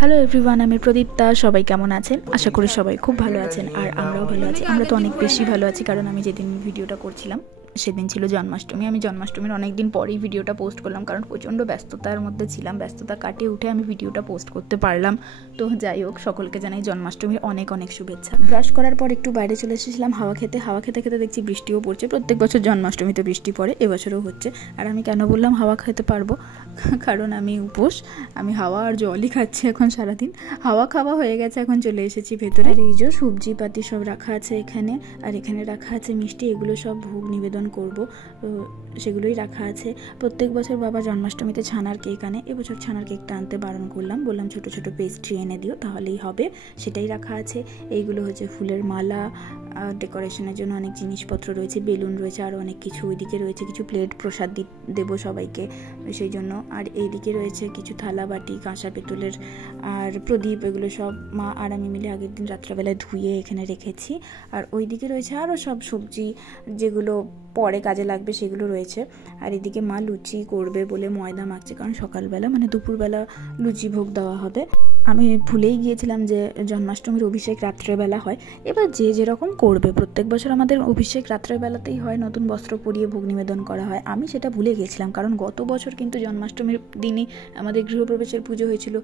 Hello everyone, আমি প্রদীপ্তা। সবাই কেমন আছেন? আশা করি সবাই খুব ভালো আছেন, আর আমরাও ভালো আছি। আমরা তো অনেক বেশি ভালো আছি, কারণ আমি যেদিন ভিডিওটা করছিলাম সেদিন ছিল জন্মাষ্টমী। আমি জন্মাষ্টমীর অনেক দিন পরেই ভিডিওটা পোস্ট করলাম, কারণ প্রচণ্ড ব্যস্ততার মধ্যে ছিলাম। ব্যস্ততা কাটিয়ে উঠে আমি ভিডিওটা পোস্ট করতে পারলাম। তো যাই হোক, সকলকে জানাই জন্মাষ্টমীর অনেক অনেক শুভেচ্ছা। ব্রাশ করার পর একটু বাইরে চলে এসেছিলাম হাওয়া খেতে খেতে দেখছি বৃষ্টিও পড়ছে। প্রত্যেক বছর জন্মাষ্টমীতে বৃষ্টি পড়ে, এবছরও হচ্ছে। আর আমি কেন বললাম হাওয়া খেতে পারবো, কারণ আমি উপোস। আমি হাওয়া আর জলই খাচ্ছি এখন সারাদিন। হাওয়া খাওয়া হয়ে গেছে, এখন চলে এসেছি ভেতরে। আর এই যে সবজি পাতি সব রাখা আছে এখানে, আর এখানে রাখা আছে মিষ্টি। এগুলো সব ভোগ নিবেদন করব, সেগুলোই রাখা আছে। প্রত্যেক বছর বাবা জন্মাষ্টমীতে ছানার কেক আনে, এবছর ছানার কেকটা আনতে বারণ করলাম, বললাম ছোট ছোট পেস্ট্রি এনে দিও, তাহলেই হবে। সেটাই রাখা আছে। এইগুলো হচ্ছে ফুলের মালা, ডেকোরেশনের জন্য অনেক জিনিসপত্র রয়েছে, বেলুন রয়েছে, আরও অনেক কিছু। ওইদিকে রয়েছে কিছু প্লেট, প্রসাদ দেবো সবাইকে, সেই জন্য। আর এইদিকে রয়েছে কিছু থালা বাটি, কাঁসা পেতলের, আর প্রদীপ। এগুলো সব মা আর আমি মিলে আগের দিন রাত্রেবেলায় ধুয়ে এখানে রেখেছি। আর ওইদিকে রয়েছে আরও সব সবজি, যেগুলো পরে কাজে লাগবে সেগুলো রয়েছে। আর এদিকে মা লুচি করবে বলে ময়দা মাখছে, কারণ সকালবেলা মানে দুপুরবেলা লুচি ভোগ দেওয়া হবে। আমি ভুলেই গিয়েছিলাম যে জন্মাষ্টমীর অভিষেক রাত্রেবেলা হয়। এবার যে যেরকম করবে, প্রত্যেক বছর আমাদের অভিষেক রাত্রেবেলাতেই হয়, নতুন বস্ত্র পরিয়ে ভোগ নিবেদন করা হয়। আমি সেটা ভুলে গিয়েছিলাম, কারণ গত বছর কিন্তু জন্মাষ্টমীর দিনই আমাদের গৃহপ্রবেশের পুজো হয়েছিল।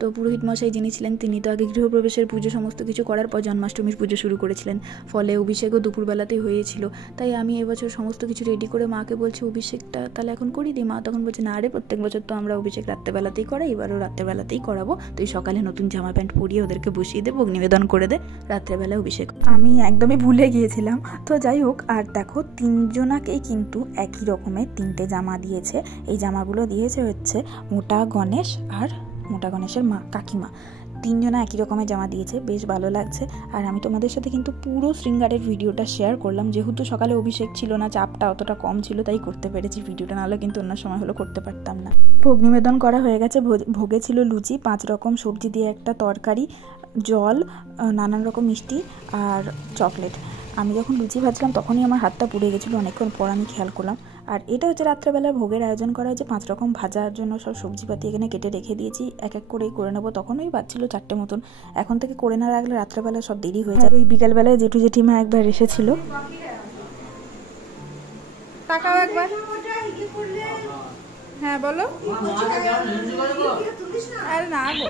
তো পুরোহিত মশাই যিনি ছিলেন, তিনি তো আগে গৃহপ্রবেশের পুজো সমস্ত কিছু করার পর জন্মাষ্টমীর পুজো শুরু করেছিলেন, ফলে অভিষেকও দুপুরবেলাতেই হয়েছিল। তাই আমি এবছর সমস্ত কিছু রেডি করে মাকে বলছি অভিষেকটা তাহলে এখন করিয়ে দিই। মা তখন বলছে, না রে, প্রত্যেক বছর তো আমরা অভিষেক রাত্রেবেলাতেই করাই, এবারও রাত্রেবেলাতেই করাবো। তুই সকালে নতুন জামা প্যান্ট পরিয়ে ওদেরকে বসিয়ে দে, ভোগ নিবেদন করে দে, রাত্রেবেলা অভিষেক। আমি একদমই ভুলে গিয়েছিলাম। তো যাই হোক, আর দেখো তিনজনাকেই কিন্তু একই রকমের তিনটে জামা দিয়েছে। এই জামাগুলো দিয়েছে হচ্ছে মোটা গণেশ আর মোটা গণেশের মা, কাকিমা। তিনজনা একই রকমের জামা দিয়েছে, বেশ ভালো লাগছে। আর আমি তোমাদের সাথে কিন্তু পুরো শৃঙ্গারের ভিডিওটা শেয়ার করলাম, যেহেতু সকালে অভিষেক ছিল না, চাপটা অতটা কম ছিল, তাই করতে পেরেছি ভিডিওটা, নাহলে কিন্তু অন্য সময় হলো করতে পারতাম না। ভোগ নিবেদন করা হয়ে গেছে। ভোগে ছিল লুচি, 5 রকম সবজি দিয়ে একটা তরকারি, জল, নানান রকম মিষ্টি আর চকলেট। আমি যখন লুচি ভাজলাম তখনই আমার হাতটা পুড়ে গেছিলো, অনেকক্ষণ পর আমি খেয়াল করলাম। আর এটা হচ্ছে রাত্রেবেলা ভোগের আয়োজন করা হয়েছে। 5 রকম ভাজার জন্য সব সবজিপাতি এখানে কেটে রেখে দিয়েছি, এক এক করেই করে নেবো। তখন ওই বাজছিল 4টে মতন। এখন থেকে করে না রাখলে রাত্রেবেলা সব দেরি হয়ে যায়। ওই বিকালবেলায় জেঠু জেঠিমা একবার এসেছিল। তাকাও একবার। হ্যাঁ বলো। আরে না গো,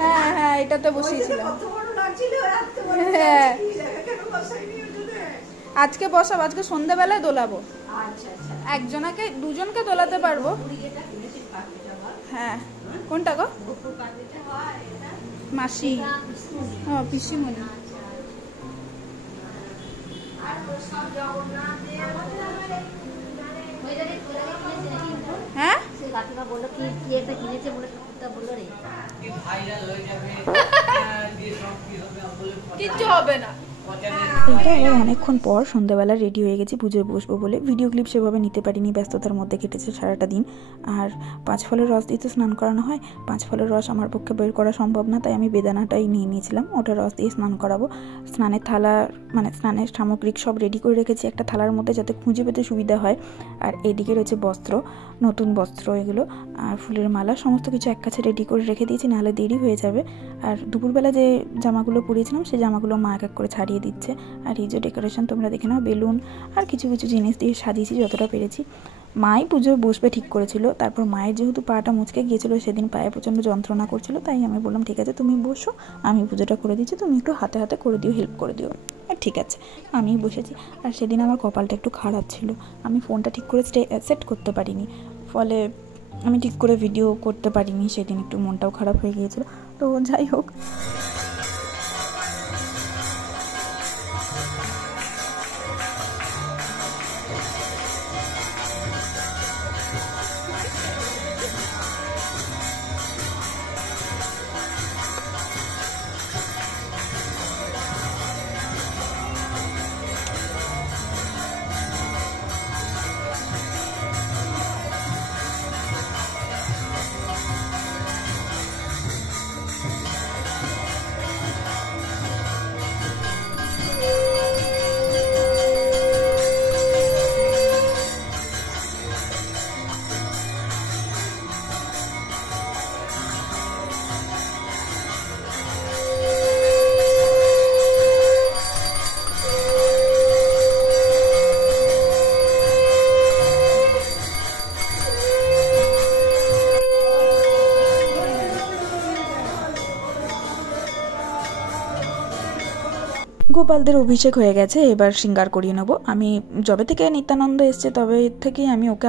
হ্যাঁ হ্যাঁ, এটা তো বসিয়েছিলাম। হ্যাঁ, আজকে বসাবো, আজকে সন্ধ্যাবেলায় দোলাবো। একজনকে দুজনকে দোলাতে পারবো। হ্যাঁ, কোনটা গো? মাসি, ও পিসিমণি। হ্যাঁ, কিচ্ছু হবে না। এটা আবার অনেকক্ষণ পর সন্ধ্যাবেলা রেডি হয়ে গেছি পুজোয় বসবো বলে। ভিডিও ক্লিপ সেভাবে নিতে পারিনি, ব্যস্ততার মধ্যে কেটেছে সারাটা দিন। আর 5 ফলের রস দিয়ে তো স্নান করানো হয়। 5 ফলের রস আমার পক্ষে বের করা সম্ভব না, তাই আমি বেদানাটাই নিয়ে নিয়েছিলাম, ওটা রস দিয়ে স্নান করাবো। স্নানের থালা মানে স্নানের সামগ্রিক সব রেডি করে রেখেছি একটা থালার মধ্যে, যাতে খুঁজে পেতে সুবিধা হয়। আর এদিকে রয়েছে বস্ত্র, নতুন বস্ত্র এগুলো, আর ফুলের মালা, সমস্ত কিছু এক কাছে রেডি করে রেখে দিয়েছি, নাহলে দেরি হয়ে যাবে। আর দুপুরবেলা যে জামাগুলো পরিয়েছিলাম সেই জামাগুলো মা এক এক করে ছাড়িয়ে দিচ্ছে। আর এই যে ডেকোরেশন তোমরা দেখে নাও, বেলুন আর কিছু কিছু জিনিস দিয়ে সাজিয়েছি যতটা পেরেছি। মাই পুজো বসবে ঠিক করেছিল, তারপর মায়ের যেহেতু পাটা মুচকে গিয়েছিল, সেদিন পায়ে প্রচণ্ড যন্ত্রণা করছিল, তাই আমি বললাম ঠিক আছে তুমি বসো, আমি পুজোটা করে দিচ্ছি, তুমি একটু হাতে হাতে করে দিও, হেল্প করে দিও। আর ঠিক আছে, আমি বসেছি। আর সেদিন আমার কপালটা একটু খারাপ ছিল, আমি ফোনটা ঠিক করে সেট করতে পারিনি, ফলে আমি ঠিক করে ভিডিও করতে পারিনি। সেদিন একটু মনটাও খারাপ হয়ে গিয়েছিল। তো যাই হোক, গোপালদের অভিষেক হয়ে গেছে, এবার শৃঙ্গার করিয়ে নেবো। আমি যবে থেকে নিত্যানন্দ এসছে তবে থেকেই আমি ওকে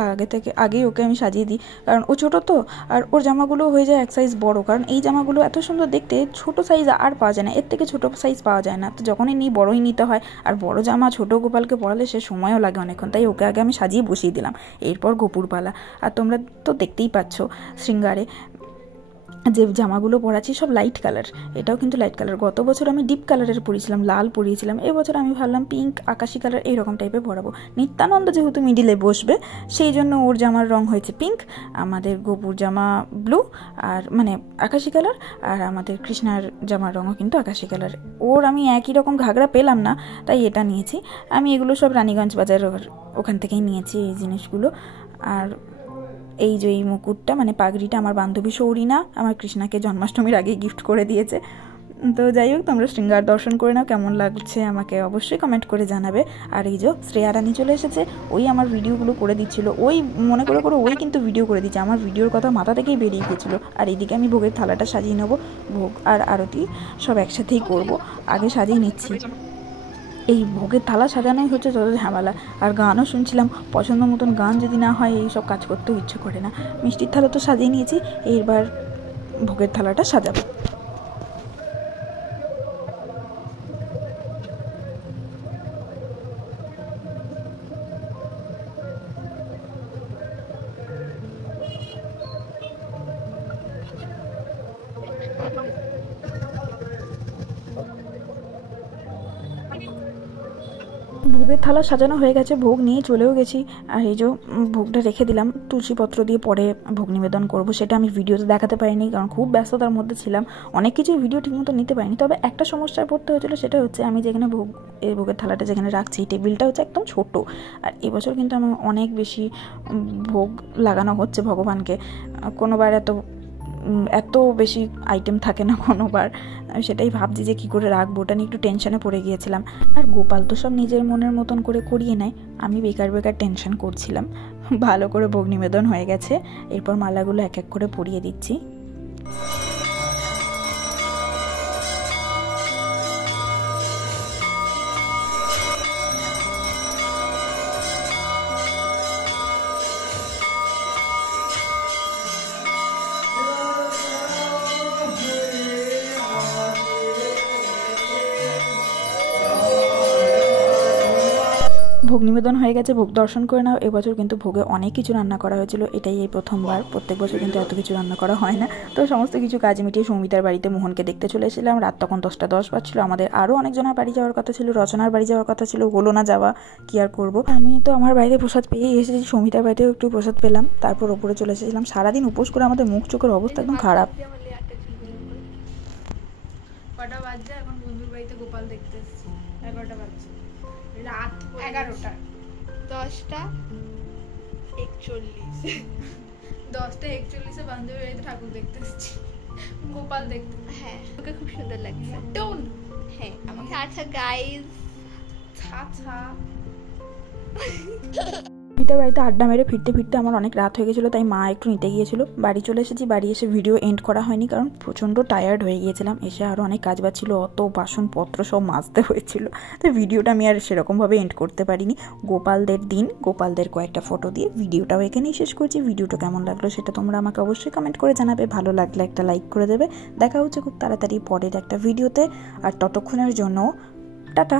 আগেই ওকে আমি সাজিয়ে দিই, কারণ ও ছোটো তো, আর ওর জামাগুলো হয়ে যায় এক সাইজ বড়, কারণ এই জামাগুলো এত সুন্দর দেখতে, ছোট সাইজ আর পাওয়া যায় না, এর থেকে ছোট সাইজ পাওয়া যায় না, তো যখনই নিই বড়ই নিতে হয়, আর বড় জামা ছোটো গোপালকে পরালে সে সময়ও লাগে অনেকক্ষণ, তাই ওকে আগে আমি সাজিয়ে বসিয়ে দিলাম। এরপর গোপুর পালা। আর তোমরা তো দেখতেই পাচ্ছ শৃঙ্গারে যে জামাগুলো পরাচ্ছি সব লাইট কালার, এটাও কিন্তু লাইট কালার। গত বছর আমি ডিপ কালারের পরিয়েছিলাম, লাল পরিয়েছিলাম, এবছর আমি ভাবলাম পিঙ্ক, আকাশি কালার এইরকম টাইপের পরাবো। নিত্যানন্দ যেহেতু মিডিলে বসবে সেই জন্য ওর জামার রং হয়েছে পিঙ্ক, আমাদের গোপুর জামা ব্লু আর মানে আকাশি কালার, আর আমাদের কৃষ্ণার জামার রঙও কিন্তু আকাশি কালার। ওর আমি একই রকম ঘাগরা পেলাম না, তাই এটা নিয়েছি। আমি এগুলো সব রানীগঞ্জ বাজার ওখান থেকেই নিয়েছি এই জিনিসগুলো। আর এই যে এই মুকুটটা মানে পাগড়িটা আমার বান্ধবী সৌরিনা আমার কৃষ্ণাকে জন্মাষ্টমীর আগেই গিফট করে দিয়েছে। তো যাই হোক, তোমরা শৃঙ্গার দর্শন করে নাও, কেমন লাগছে আমাকে অবশ্যই কমেন্ট করে জানাবে। আর এই যে শ্রেয়া রানী চলে এসেছে, ওই আমার ভিডিওগুলো করে দিচ্ছিল, ওই মনে করে ওই কিন্তু ভিডিও করে দিচ্ছে, আমার ভিডিওর কথা মাথা থেকেই বেরিয়ে গিয়েছিলো। আর এইদিকে আমি ভোগের থালাটা সাজিয়ে নেবো, ভোগ আর আরতি সব একসাথেই করব, আগে সাজিয়ে নিচ্ছি। এই ভোগের থালা সাজানোই হচ্ছে যত ঝামেলা। আর গানও শুনছিলাম, পছন্দ মতন গান যদি না হয় এই সব কাজ করতেও ইচ্ছে করে না। মিষ্টির থালা তো সাজিয়ে নিয়েছি, এইবার ভোগের থালাটা সাজাবো। ভোগের থালা সাজানো হয়ে গেছে, ভোগ নিয়ে চলেও গেছি। আর এই যে ভোগটা রেখে দিলাম, তুলসীপত্র দিয়ে পরে ভোগ নিবেদন করব, সেটা আমি ভিডিওতে দেখাতে পারিনি কারণ খুব ব্যস্ততার মধ্যে ছিলাম, অনেক কিছুই ভিডিও ঠিকমতো নিতে পারিনি। তবে একটা সমস্যায় পড়তে হয়েছিল, সেটা হচ্ছে আমি যেখানে এই ভোগের থালাটা যেখানে রাখছি টেবিলটা হচ্ছে একদম ছোট। আর এবছর কিন্তু আমার অনেক বেশি ভোগ লাগানো হচ্ছে ভগবানকে, কোনোবার এত বেশি আইটেম থাকে না কোনোবার, আমি সেটাই ভাবছি যে কী করে রাখবো, ওটা নিয়ে একটু টেনশনে পড়ে গিয়েছিলাম। আর গোপাল তো সব নিজের মনের মতন করে করিয়ে নেয়, আমি বেকার টেনশন করছিলাম। ভালো করে ভোগ নিবেদন হয়ে গেছে, এরপর মালাগুলো এক এক করে পরিয়ে দিচ্ছি। ভোগ নিবেদন হয়ে গেছে, ভোগ দর্শন করে নাও। এবছর কিন্তু ভোগে অনেক কিছু রান্না করা হয়েছিল, এটাই এই প্রথমবার, প্রত্যেক বছর কিন্তু এত কিছু রান্না করা হয় না। তো সমস্ত কিছু কাজ মিটিয়ে সৌমিতার বাড়িতে মোহনকে দেখতে চলে এসেছিলাম, রাত তখন 10:10 বাজছিল। আমাদের আরও অনেকজনের বাড়ি যাওয়ার কথা ছিল, রচনার বাড়ি যাওয়ার কথা ছিল, হলো না যাওয়া, কি আর করবো। আমি তো আমার বাড়িতে প্রসাদ পেয়েই এসেছি, সৌমিতার বাড়িতেও একটু প্রসাদ পেলাম, তারপর ওপরে চলে এসেছিলাম। সারাদিন উপোস করে আমাদের মুখ চোখের অবস্থা একদম খারাপ। কটা বাজছে এখন? বন্ধুর বাড়িতে গোপাল দেখতে এসেছি, 11টা বাজছে, রাত 11টা, 10:41 বান্ধবীর বাড়িতে ঠাকুর দেখতে এসেছি, গোপাল দেখতে। হ্যাঁ, ওকে খুব সুন্দর লাগছে। টোন হ্যাঁ, আমাকে আচ্ছা গাইস ছা মিতার বাড়িতে আড্ডা মেরে ফিরতে আমার অনেক রাত হয়ে গেছিলো, তাই মা একটু নিতে গিয়েছিল। বাড়ি চলে এসেছি, বাড়ি এসে ভিডিও এন্ড করা হয়নি কারণ প্রচণ্ড টায়ার্ড হয়ে গিয়েছিলাম। এসে আরও অনেক কাজ বাজ ছিল, অত বাসনপত্র সব মাজতে হয়েছিল, তো ভিডিওটা আমি আর সেরকমভাবে এন্ড করতে পারিনি। গোপালদের দিন, গোপালদের কয়েকটা ফটো দিয়ে ভিডিওটাও এখানেই শেষ করছি। ভিডিওটা কেমন লাগলো সেটা তোমরা আমাকে অবশ্যই কমেন্ট করে জানাবে, ভালো লাগলে একটা লাইক করে দেবে। দেখা হচ্ছে খুব তাড়াতাড়ি পরের একটা ভিডিওতে, আর ততক্ষণের জন্য টাটা।